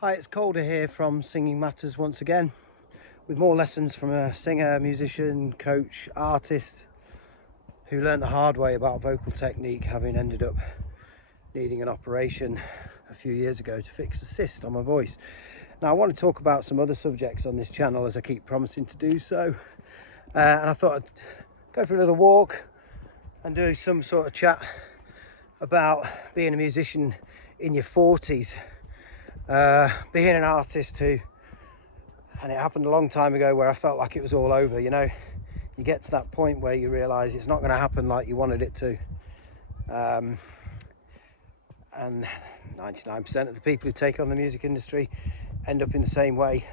Hi, it's Calder here from Singing Matters once again, with more lessons from a singer, musician, coach, artist who learned the hard way about vocal technique, having ended up needing an operation a few years ago to fix a cyst on my voice. Now I want to talk about some other subjects on this channel, as I keep promising to do so, and I thought I'd go for a little walk and do some sort of chat about being a musician in your 40s. Being an artist who, and it happened a long time ago, where I felt like it was all over. You know, you get to that point where you realise it's not going to happen like you wanted it to, and 99% of the people who take on the music industry end up in the same way.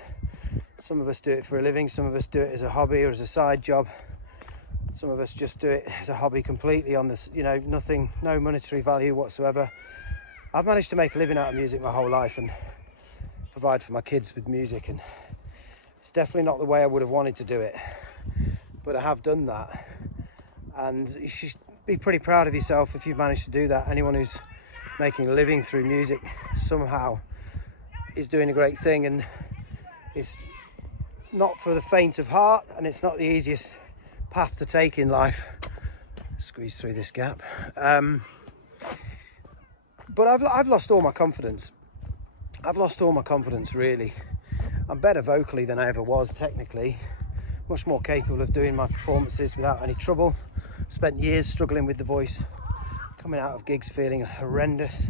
Some of us do it for a living, some of us do it as a hobby or as a side job, some of us just do it as a hobby completely on this, you know, nothing, no monetary value whatsoever. I've managed to make a living out of music my whole life and provide for my kids with music, and it's definitely not the way I would have wanted to do it, but I have done that, and you should be pretty proud of yourself if you've managed to do that. Anyone who's making a living through music somehow is doing a great thing, and it's not for the faint of heart, and it's not the easiest path to take in life. Squeeze through this gap. But I've lost all my confidence. I've lost all my confidence, really. I'm better vocally than I ever was, technically. Much more capable of doing my performances without any trouble. Spent years struggling with the voice. Coming out of gigs feeling horrendous.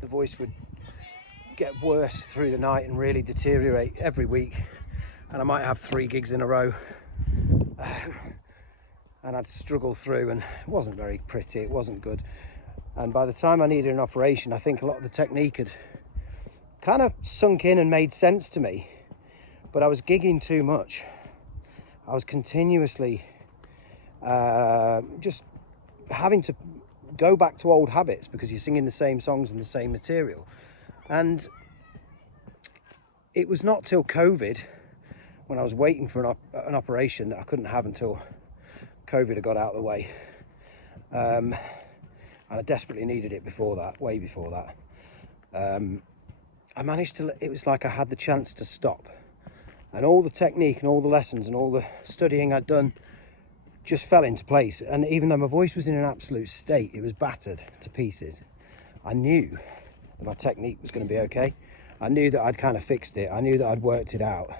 The voice would get worse through the night and really deteriorate every week. And I might have 3 gigs in a row. And I'd struggle through, and it wasn't very pretty, it wasn't good. And by the time I needed an operation, I think a lot of the technique had kind of sunk in and made sense to me, but I was gigging too much. I was continuously just having to go back to old habits because you're singing the same songs and the same material. And it was not till COVID, when I was waiting for an operation that I couldn't have until COVID had got out of the way, and I desperately needed it before that, way before that. I managed to, it was like I had the chance to stop, and all the technique and all the lessons and all the studying I'd done just fell into place. And even though my voice was in an absolute state, it was battered to pieces, I knew that my technique was going to be okay. I knew that I'd kind of fixed it. I knew that I'd worked it out,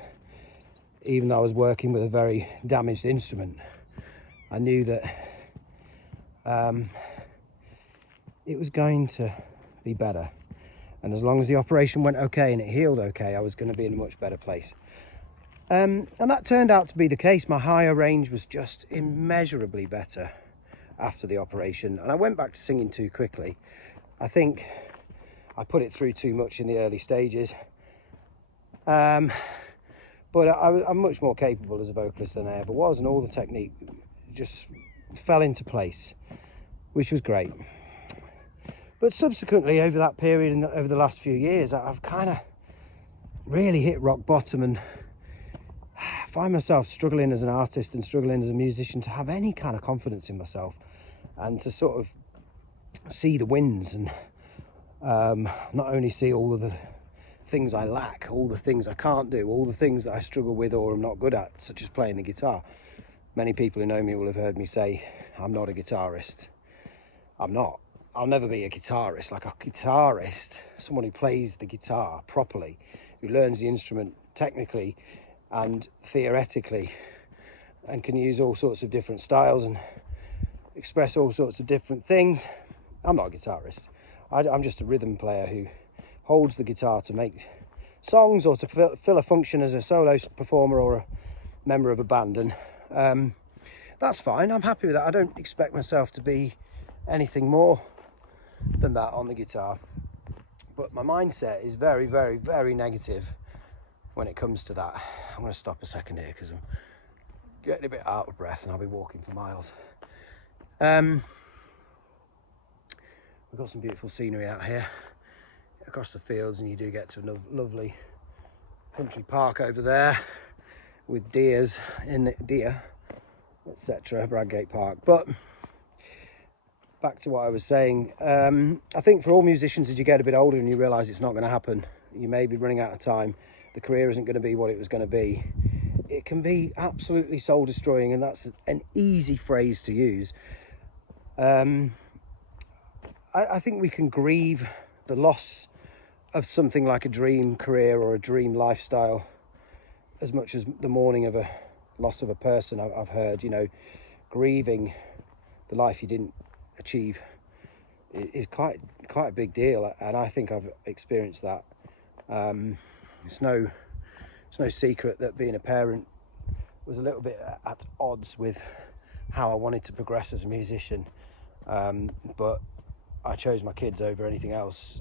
even though I was working with a very damaged instrument. I knew that it was going to be better. And as long as the operation went okay and it healed okay, I was going to be in a much better place. And that turned out to be the case. My higher range was just immeasurably better after the operation. And I went back to singing too quickly. I think I put it through too much in the early stages. But I'm much more capable as a vocalist than I ever was, and all the technique just fell into place, which was great. But subsequently, over that period and over the last few years, I've kind of really hit rock bottom, and find myself struggling as an artist and struggling as a musician to have any kind of confidence in myself, and to sort of see the wins, and not only see all of the things I lack, all the things I can't do, all the things that I struggle with or I'm not good at, such as playing the guitar. Many people who know me will have heard me say I'm not a guitarist. I'm not. I'll never be a guitarist. Like a guitarist, someone who plays the guitar properly, who learns the instrument technically and theoretically, and can use all sorts of different styles and express all sorts of different things. I'm not a guitarist. I'm just a rhythm player who holds the guitar to make songs or to fill a function as a solo performer or a member of a band, and that's fine. I'm happy with that. I don't expect myself to be anything more than that on the guitar, but my mindset is very, very, very negative when it comes to that. I'm going to stop a second here because I'm getting a bit out of breath and I'll be walking for miles. We've got some beautiful scenery out here across the fields, and you do get to a lovely country park over there with deer, etc. Bradgate Park. But back to what I was saying, I think for all musicians, as you get a bit older and you realise it's not going to happen you may be running out of time, the career isn't going to be what it was going to be, it can be absolutely soul destroying. And that's an easy phrase to use. I think we can grieve the loss of something like a dream career or a dream lifestyle as much as the mourning of a loss of a person. I've heard, you know, grieving the life you didn't achieve is quite a big deal, and I think I've experienced that. It's no secret that being a parent was a little bit at odds with how I wanted to progress as a musician, but I chose my kids over anything else.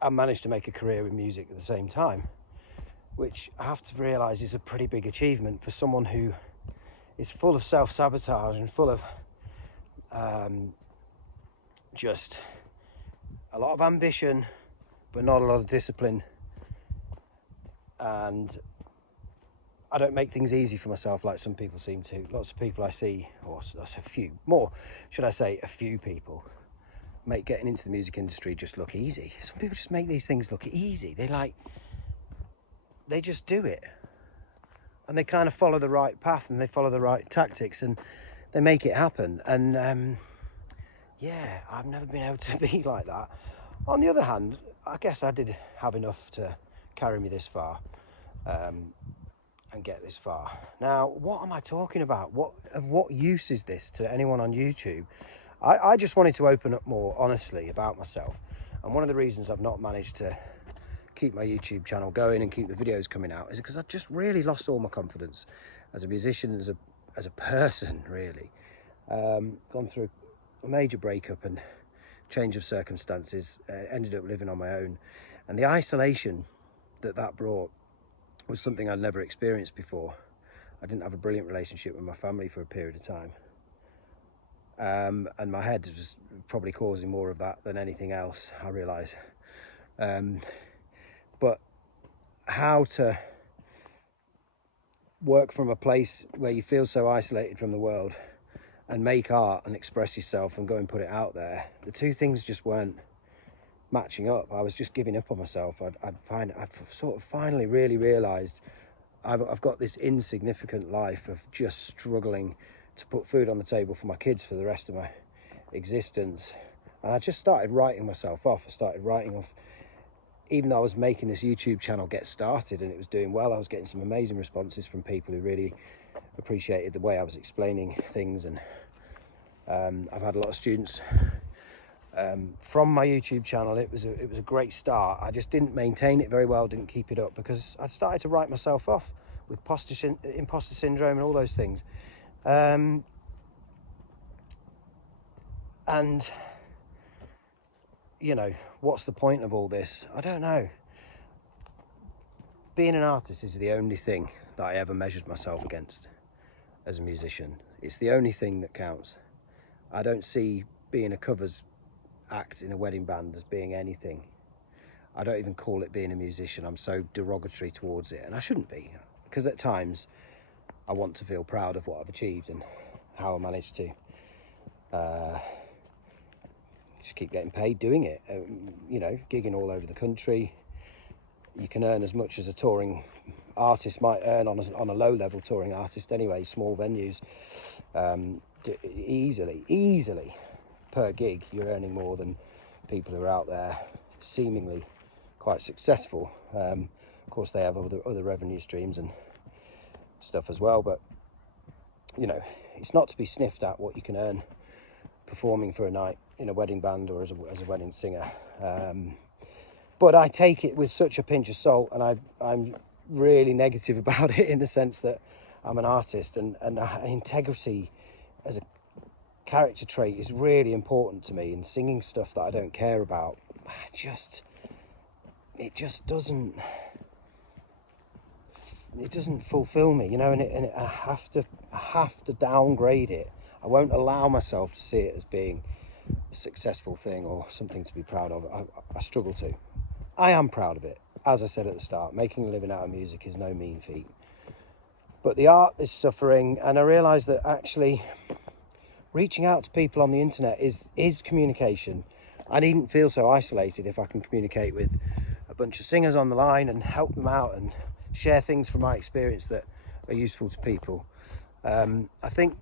I managed to make a career in music at the same time, which I have to realise is a pretty big achievement for someone who is full of self-sabotage and full of just a lot of ambition but not a lot of discipline. And I don't make things easy for myself like some people seem to. Lots of people I see, or a few more, should I say, a few people make getting into the music industry just look easy. Some people just make these things look easy. They just do it, and they kind of follow the right path and they follow the right tactics and they make it happen. And yeah, I've never been able to be like that. On the other hand, I guess I did have enough to carry me this far, and get this far. Now, what am I talking about? What use is this to anyone on YouTube? I just wanted to open up more honestly about myself, and one of the reasons I've not managed to keep my YouTube channel going and keep the videos coming out is because I've just really lost all my confidence as a musician, as a person, really. Gone through a major breakup and change of circumstances, ended up living on my own, and the isolation that brought was something I'd never experienced before. I didn't have a brilliant relationship with my family for a period of time, and my head was probably causing more of that than anything else, I realise. But how to work from a place where you feel so isolated from the world and make art and express yourself and go and put it out there, the two things just weren't matching up. I was just giving up on myself. I've sort of finally really realised I've got this insignificant life of just struggling to put food on the table for my kids for the rest of my existence. And I just started writing myself off. I started writing off, even though I was making this YouTube channel get started and it was doing well. I was getting some amazing responses from people who really appreciated the way I was explaining things, and I've had a lot of students from my YouTube channel. It was a great start. I just didn't maintain it very well, didn't keep it up, because I started to write myself off with imposter syndrome and all those things. And you know, what's the point of all this? I don't know. Being an artist is the only thing that I ever measured myself against as a musician. It's the only thing that counts. I don't see being a covers act in a wedding band as being anything. I don't even call it being a musician. I'm so derogatory towards it, and I shouldn't be, because at times I want to feel proud of what I've achieved and how I managed to just keep getting paid doing it. You know, gigging all over the country. You can earn as much as a touring artist might earn on a low-level touring artist anyway, small venues. Easily per gig you're earning more than people who are out there seemingly quite successful. Of course they have other revenue streams and stuff as well, but you know, it's not to be sniffed at what you can earn performing for a night in a wedding band or as a wedding singer. But I take it with such a pinch of salt, and I'm really negative about it in the sense that I'm an artist, and integrity as a character trait is really important to me. And singing stuff that I don't care about, it just doesn't fulfill me, you know. And I have to downgrade it. I won't allow myself to see it as being a successful thing or something to be proud of. I struggle to. I am proud of it. As I said at the start, making a living out of music is no mean feat. But the art is suffering, and I realise that actually reaching out to people on the internet is communication. I needn't feel so isolated if I can communicate with bunch of singers on the line and help them out and share things from my experience that are useful to people. I think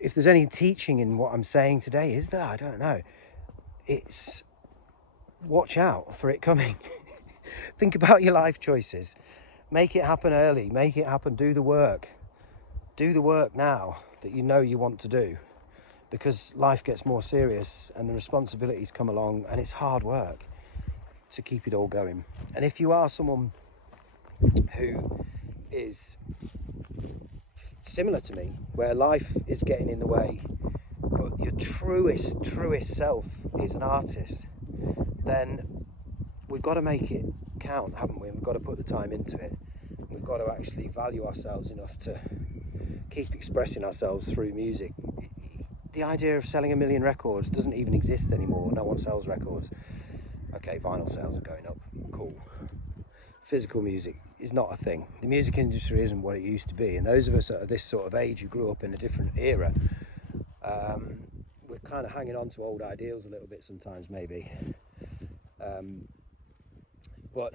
if there's any teaching in what I'm saying today, is there? I don't know. It's watch out for it coming. Think about your life choices. Make it happen early. Make it happen. Do the work. Do the work now that you know you want to do, because life gets more serious and the responsibilities come along, and it's hard work to keep it all going. And if you are someone who is similar to me, where life is getting in the way, but your truest self is an artist, then we've got to make it count, haven't we? And we've got to put the time into it. We've got to actually value ourselves enough to keep expressing ourselves through music. The idea of selling 1 million records doesn't even exist anymore. No one sells records. Okay, vinyl sales are going up, cool. Physical music is not a thing. The music industry isn't what it used to be, and those of us at this sort of age who grew up in a different era, we're kind of hanging on to old ideals a little bit sometimes, maybe. But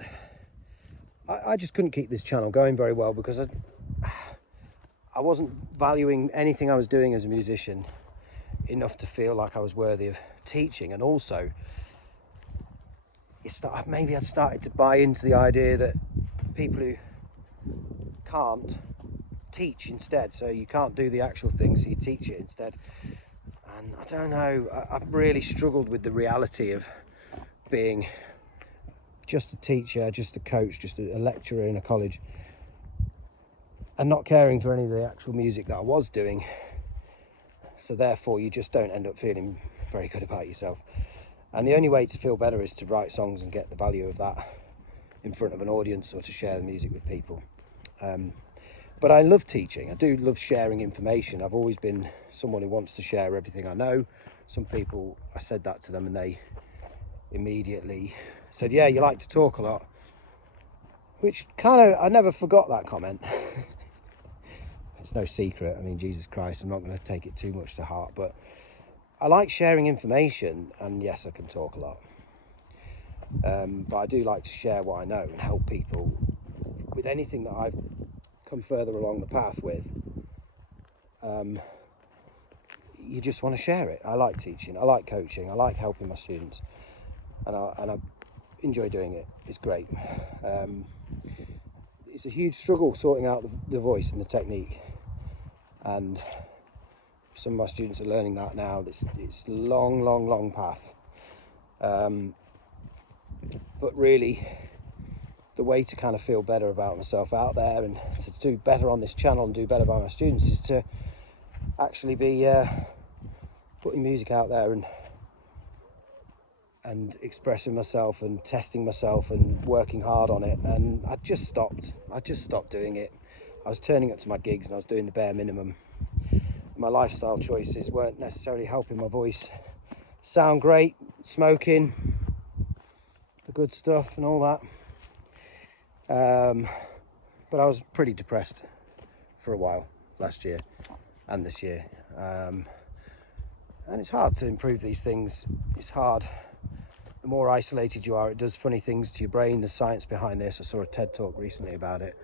I just couldn't keep this channel going very well, because I wasn't valuing anything I was doing as a musician enough to feel like I was worthy of teaching. And also, maybe I'd started to buy into the idea that people who can't teach instead, so you can't do the actual thing, so you teach it instead. And I don't know, I've really struggled with the reality of being just a teacher, just a coach, just a lecturer in a college, and not caring for any of the actual music that I was doing. So therefore you just don't end up feeling very good about yourself. And the only way to feel better is to write songs and get the value of that in front of an audience, or to share the music with people. But I love teaching. I do love sharing information. I've always been someone who wants to share everything I know. Some people, I said that to them and they immediately said, yeah, you like to talk a lot, which I never forgot that comment. It's no secret. I mean, Jesus Christ, I'm not going to take it too much to heart, but I like sharing information, and yes, I can talk a lot. But I do like to share what I know and help people with anything that I've come further along the path with. You just want to share it. I like teaching, I like coaching, I like helping my students, and I enjoy doing it. It's great. It's a huge struggle sorting out the voice and the technique, and some of my students are learning that now. It's a long path. But really, the way to kind of feel better about myself out there, and to do better on this channel and do better by my students, is to actually be putting music out there and expressing myself and testing myself and working hard on it. And I just stopped doing it. I was turning up to my gigs and I was doing the bare minimum. My lifestyle choices weren't necessarily helping my voice sound great, smoking, the good stuff and all that. But I was pretty depressed for a while last year and this year. And it's hard to improve these things. It's hard. The more isolated you are, it does funny things to your brain. There's science behind this. I saw a TED talk recently about it.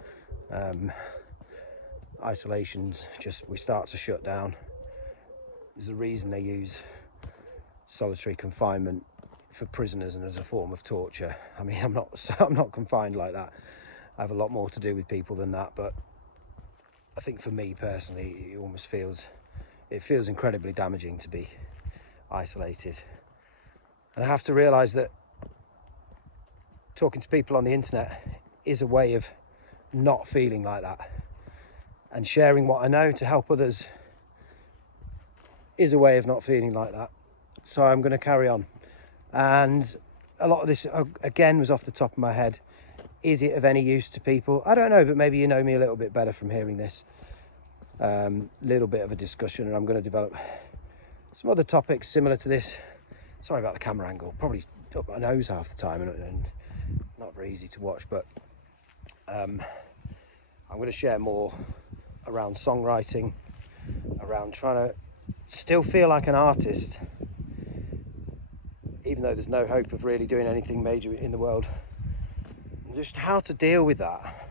Isolation's we start to shut down. There's a reason they use solitary confinement for prisoners and as a form of torture. I mean, I'm not confined like that. I have a lot more to do with people than that, but I think for me personally, it almost feels incredibly damaging to be isolated. And I have to realise that talking to people on the internet is a way of not feeling like that, and sharing what I know to help others is a way of not feeling like that. So I'm going to carry on. And a lot of this, again, was off the top of my head. Is it of any use to people? I don't know, but maybe you know me a little bit better from hearing this. Little bit of a discussion, and I'm going to develop some other topics similar to this. Sorry about the camera angle, probably up my nose half the time and not very easy to watch, but I'm going to share more around songwriting, around trying to still feel like an artist, even though there's no hope of really doing anything major in the world just how to deal with that.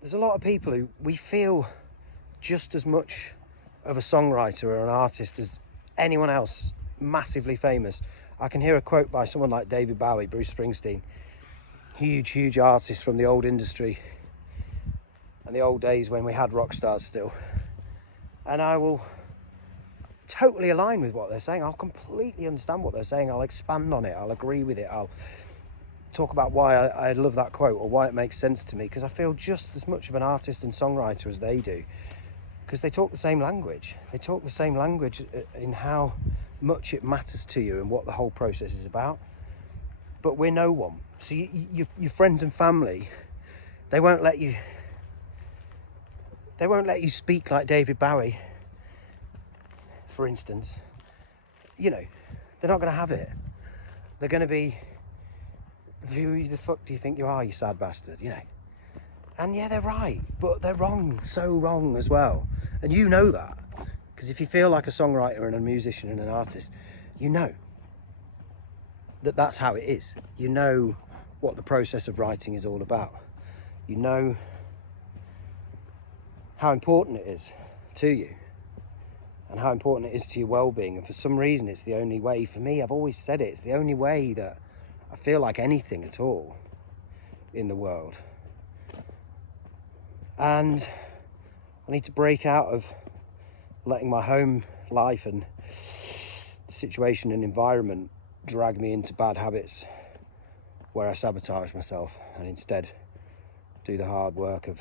There's a lot of people who we feel just as much of a songwriter or an artist as anyone else massively famous. I can hear a quote by someone like David Bowie, Bruce Springsteen, huge artist from the old industry and the old days when we had rock stars still, and I will totally align with what they're saying. I'll completely understand what they're saying. I'll expand on it. I'll agree with it. I'll talk about why I love that quote or why it makes sense to me, because I feel just as much of an artist and songwriter as they do, because they talk the same language. They talk the same language in how much it matters to you and what the whole process is about. But we're no one. So your friends and family, they won't let you speak like David Bowie, for instance. You know, they're not going to have it. They're going to be, who the fuck do you think you are, you sad bastard, you know? And yeah, they're right, but they're wrong, so wrong as well. And you know that, because if you feel like a songwriter and a musician and an artist, you know that that's how it is. You know what the process of writing is all about. You know how important it is to you and how important it is to your well-being. And for some reason, it's the only way, for me, I've always said it, it's the only way that I feel like anything at all in the world. And I need to break out of letting my home life and situation and environment drag me into bad habits where I sabotage myself, and instead do the hard work of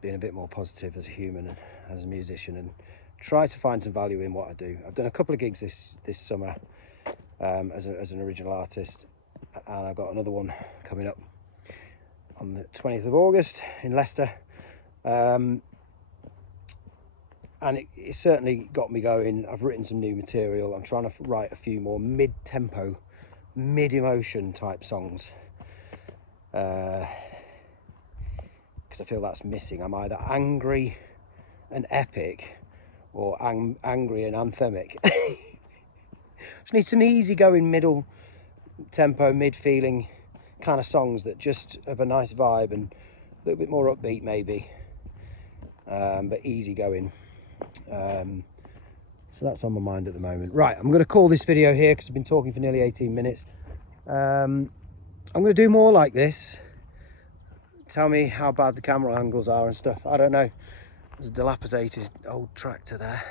being a bit more positive as a human and as a musician, and try to find some value in what I do. I've done a couple of gigs this summer as an original artist, and I've got another one coming up on the 20th of August in Leicester, and it certainly got me going. I've written some new material. I'm trying to write a few more mid-tempo, mid-emotion type songs, because I feel that's missing. I'm either angry and epic or angry and anthemic. Just need some easy-going middle tempo, mid-feeling kind of songs that just have a nice vibe and a little bit more upbeat maybe, but easy-going. So that's on my mind at the moment. Right, I'm going to call this video here because I've been talking for nearly 18 minutes. I'm going to do more like this. Tell me how bad the camera angles are and stuff. I don't know. There's a dilapidated old tractor there.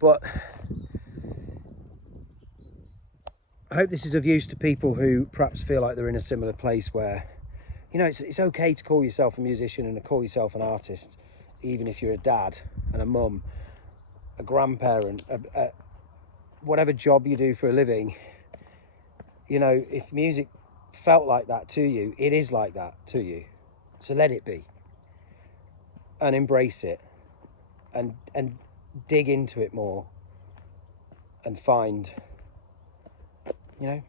But I hope this is of use to people who perhaps feel like they're in a similar place where, you know, it's okay to call yourself a musician and to call yourself an artist, even if you're a dad and a mum, a grandparent, whatever job you do for a living. You know, if music felt like that to you, it is like that to you. So let it be, and embrace it, and dig into it more, and find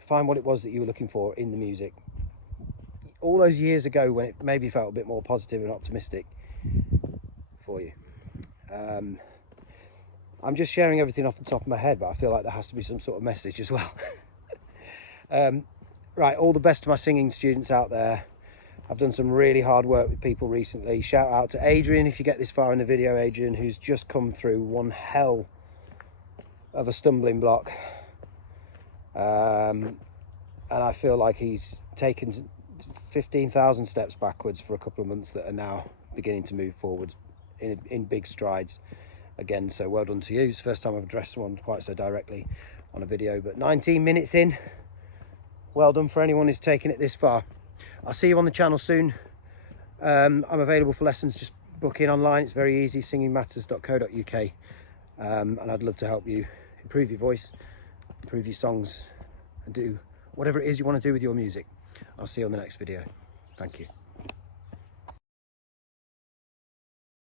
what it was that you were looking for in the music all those years ago when it maybe felt a bit more positive and optimistic for you. I'm just sharing everything off the top of my head, but I feel like there has to be some sort of message as well. Right, all the best to my singing students out there. I've done some really hard work with people recently. Shout out to Adrian, if you get this far in the video, Adrian, who's just come through one hell of a stumbling block. And I feel like he's taken 15,000 steps backwards for a couple of months that are now beginning to move forward in big strides again. So well done to you. It's the first time I've addressed someone quite so directly on a video, but 19 minutes in, well done for anyone who's taken it this far. I'll see you on the channel soon. I'm available for lessons. Just book in online. It's very easy, singingmatters.co.uk, and I'd love to help you improve your voice, improve your songs, and do whatever it is you want to do with your music. I'll see you on the next video. Thank you.